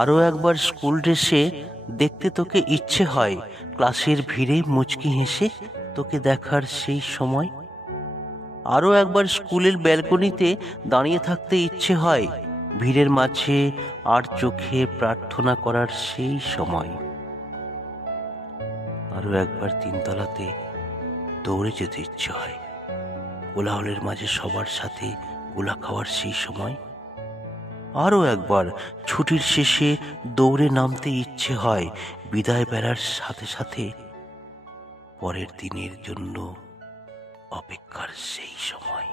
আরও একবার স্কুল ড্রেসে দেখতে তোকে ইচ্ছে হয়, ক্লাসের ভিড়ে মুচকি হেসে তোকে দেখার সেই সময়। আরও একবার স্কুলের ব্যালকনিতে দাঁড়িয়ে থাকতে ইচ্ছে হয়, ভিড়ের মাঝে আর চোখে প্রার্থনা করার সেই সময়। আরও একবার তিনতলাতে দৌড়ে যেতে ইচ্ছে হয়, কোলাহলের মাঝে সবার সাথে গোলা খাওয়ার সেই সময়। আরও একবার ছুটির শেষে দৌড়ে নামতে ইচ্ছে হয়, বিদায় বেলার সাথে সাথে পরের দিনের জন্য অপেক্ষার সেই সময়।